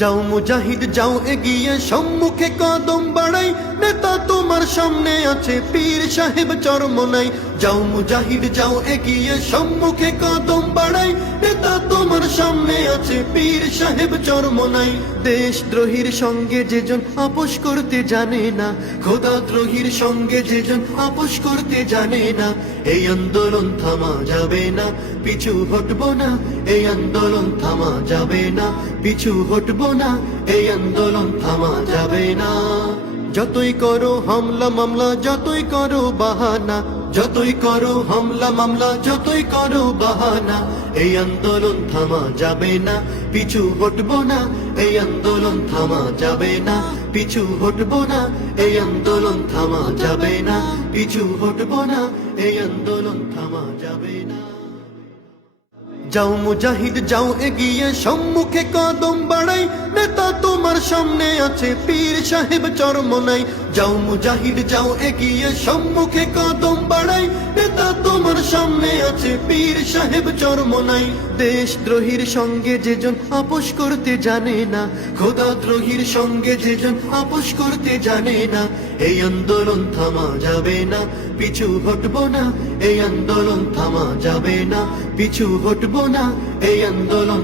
যাও মুজাহিদ যাও এগিয়ে সম্মুখে কদম বাড়াই, নেতা তোমার সামনে আছে পীর সাহেব চরমনাই। যাও মুজাহিদ যাও এগিয়ে সম্মুখে কদম বাড়াই, নেতা তোমার সামনে আছে পীর সাহেব চরমনাই। দেশদ্রোহীর সঙ্গে যেজন আপোষ করতে জানে না, খোদাদ্রোহীর সঙ্গে যেজন আপোষ করতে জানে না, এই আন্দোলন থামা যাবে না, পিছু হটবো না, এই আন্দোলন থামা যাবে না, পিছু হটবো না, এই আন্দোলন থামা যাবে না। যতই করো হামলা মামলা, যতই করো বাহানা, যতই করো হামলা মামলা, যতই করো বাহানা, এই আন্দোলন থামা যাবে না, পিছু হটবো না, এই আন্দোলন থামা যাবে না, পিছু হটবো না, এই আন্দোলন থামা যাবে না, পিছু হটবো না, এই আন্দোলন থামা যাবে না। যাও মুজাহিদ যাও এগিয়ে সম্মুখে কদম বাড়াই, নেতা তোমার সামনে আছে পীর সাহেব চরমনাই। যাও মুজাহিদ যাও এগিয়ে সম্মুখে কদম বাড়াই, নেতা তোমার সামনে আছে পীর সাহেব চরমনাই। দেশদ্রোহীর সঙ্গে যেজন আপোষ করতে জানে না, খোদাদ্রোহীর সঙ্গে যেজন আপোষ করতে জানে না, এই আন্দোলন থামা যাবে না, পিছু হটবো না, এই আন্দোলন থামা যাবে না, পিছু হটবো না, এই আন্দোলন